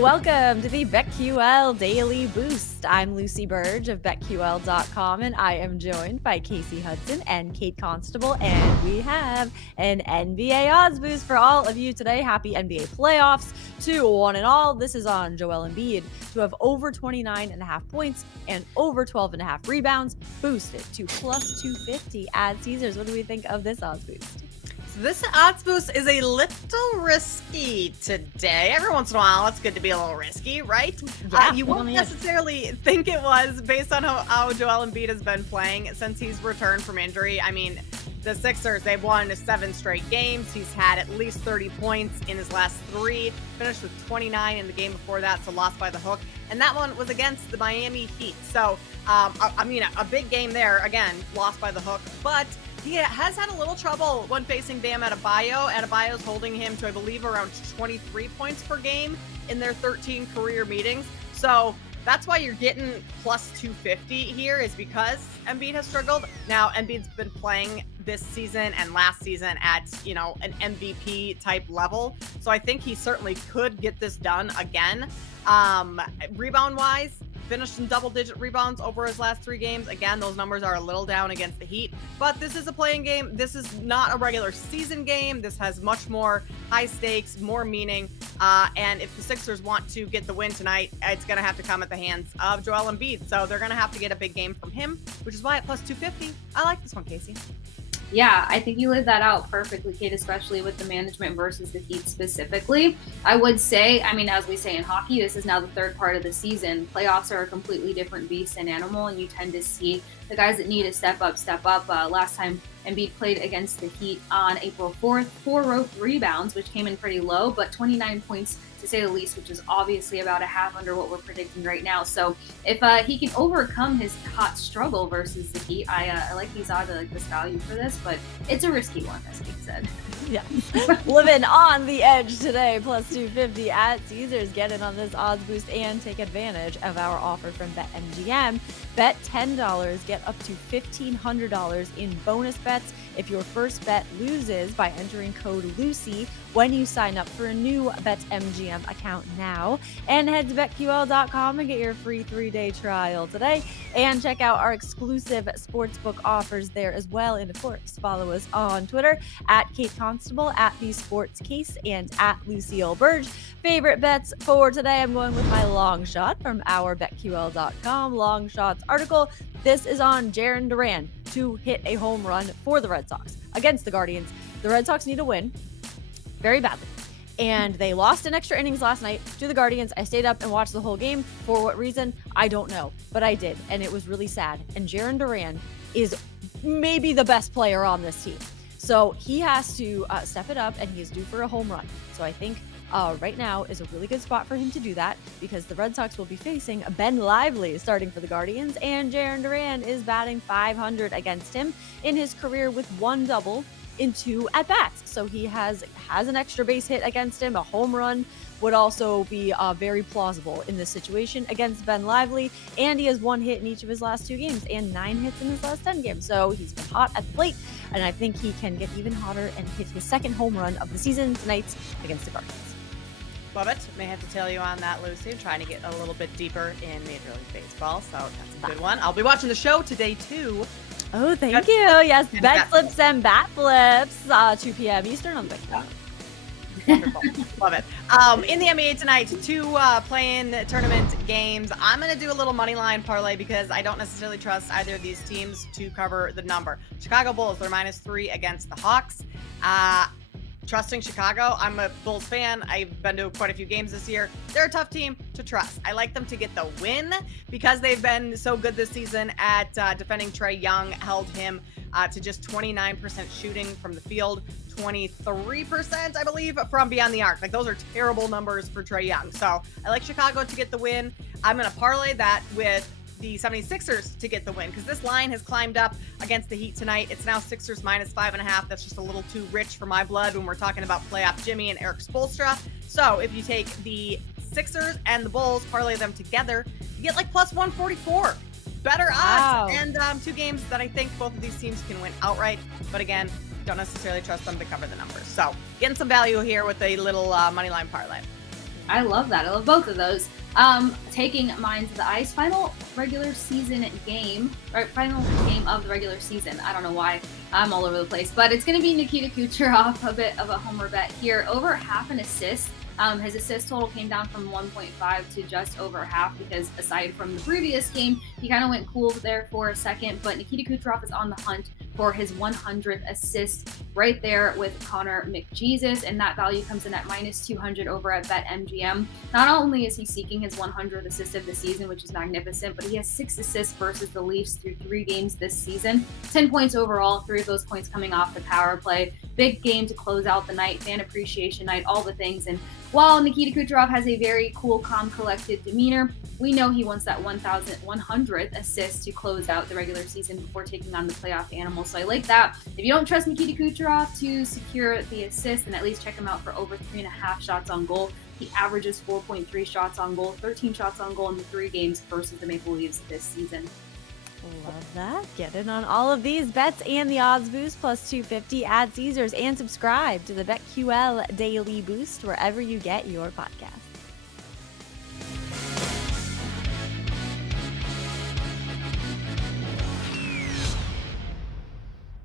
Welcome to the BetQL Daily Boost. I'm Lucy Burge of BetQL.com, and I am joined by Casey Hudson and Kate Constable, and we have an NBA odds boost for all of you today. Happy NBA playoffs to one and all. This is on Joel Embiid to have over 29.5 points and over 12.5 rebounds, boosted to plus 250 at Caesars. What do we think of this odds boost? This odds boost is a little risky today. Every once in a while, it's good to be a little risky, right? Yeah, you won't necessarily think it was based on how Joel Embiid has been playing since he's returned from injury. I mean, the Sixers, they've won 7 straight games. He's had at least 30 points in his last 3, finished with 29 in the game before that, so lost by the hook. And that one was against the Miami Heat. So, a big game there. Again, lost by the hook, but he has had a little trouble when facing Bam Adebayo. Adebayo's holding him to, I believe, around 23 points per game in their 13 career meetings. So that's why you're getting plus 250 here, is because Embiid has struggled. Now, Embiid's been playing this season and last season at, an MVP type level. So I think he certainly could get this done again. Rebound wise, finished in double-digit rebounds over his last 3 games. Again, those numbers are a little down against the Heat, but this is a playing game. This is not a regular season game. This has much more high stakes, more meaning, and if the Sixers want to get the win tonight, it's going to have to come at the hands of Joel Embiid, so they're going to have to get a big game from him, which is why at plus 250, I like this one, Casey. Yeah, I think you laid that out perfectly, Kate, especially with the management versus the Heat specifically. I would say, as we say in hockey, this is now the third part of the season. Playoffs are a completely different beast and animal, and you tend to see the guys that need to step up. Last time Embiid played against the Heat on April 4th, 4 rebounds, which came in pretty low, but 29 points to say the least, which is obviously about a half under what we're predicting right now. So if he can overcome his hot struggle versus the Heat, I like these odds. I like this value for this, but it's a risky one, as Kate said. Yeah. Living on the edge today, plus 250 at Caesars. Get in on this odds boost and take advantage of our offer from BetMGM. Bet $10, get up to $1,500 in bonus bets if your first bet loses by entering code LUCY when you sign up for a new BetMGM account now. And head to BetQL.com and get your free 3-day trial today. And check out our exclusive sportsbook offers there as well. And of course, follow us on Twitter at Kate Constable, at The Sports Case, and at Lucille Burge. Favorite bets for today, I'm going with my long shot from our BetQL.com long shots article. This is on Jaren Duran to hit a home run for the Red Sox against the Guardians. The Red Sox need a win very badly, and they lost in extra innings last night to the Guardians. I stayed up and watched the whole game. For what reason, I don't know, but I did, and it was really sad. And Jaren Duran is maybe the best player on this team, so he has to step it up, and he is due for a home run. So I think right now is a really good spot for him to do that, because the Red Sox will be facing Ben Lively starting for the Guardians, and Jaren Duran is batting .500 against him in his career with 1 double in 2 at-bats. So he has an extra base hit against him. A home run would also be very plausible in this situation against Ben Lively, and he has 1 hit in each of his last 2 games and 9 hits in his last 10 games. So he's been hot at the plate, and I think he can get even hotter and hit his second home run of the season tonight against the Guardians. Love it. May have to tail you on that, Lucy. I'm trying to get a little bit deeper in Major League Baseball, so that's a good one. I'll be watching the show today, too. Oh, thank you. Yes, bet flips and bat flips, 2 p.m. Eastern on the BetQL. Wonderful. Love it. In the NBA tonight, 2 play-in tournament games. I'm going to do a little money line parlay because I don't necessarily trust either of these teams to cover the number. Chicago Bulls, they're -3 against the Hawks. Trusting Chicago. I'm a Bulls fan. I've been to quite a few games this year. They're a tough team to trust. I like them to get the win because they've been so good this season at defending Trae Young, held him to just 29% shooting from the field, 23%, I believe, from beyond the arc. Like, those are terrible numbers for Trae Young. So I like Chicago to get the win. I'm going to parlay that with the 76ers to get the win, because this line has climbed up against the Heat tonight. It's now Sixers -5.5. That's just a little too rich for my blood when we're talking about playoff Jimmy and Eric Spoelstra. So if you take the Sixers and the Bulls, parlay them together, you get like plus 144. Better odds. And 2 games that I think both of these teams can win outright. But again, don't necessarily trust them to cover the numbers. So getting some value here with a little money line parlay. I love that. I love both of those. Taking mine to the ice. Final regular season game, or final game of the regular season. I don't know why I'm all over the place, but it's going to be Nikita Kucherov, a bit of a homer bet here. Over half an assist. His assist total came down from 1.5 to just over half because aside from the previous game, he kind of went cool there for a second. But Nikita Kucherov is on the hunt for his 100th assist right there with Connor McJesus, and that value comes in at -200 over at BetMGM. Not only is he seeking his 100th assist of the season, which is magnificent, but he has 6 assists versus the Leafs through 3 games this season. 10 points overall, 3 of those points coming off the power play. Big game to close out the night, fan appreciation night, all the things. And while Nikita Kucherov has a very cool, calm, collected demeanor, we know he wants that 100th assist to close out the regular season before taking on the playoff animal. So I like that. If you don't trust Nikita Kucherov to secure the assist, then at least check him out for over 3.5 shots on goal. He averages 4.3 shots on goal, 13 shots on goal in the 3 games versus the Maple Leafs this season. Love that. Get in on all of these bets and the odds boost plus 250 at Caesars, and subscribe to the BetQL Daily Boost wherever you get your podcast.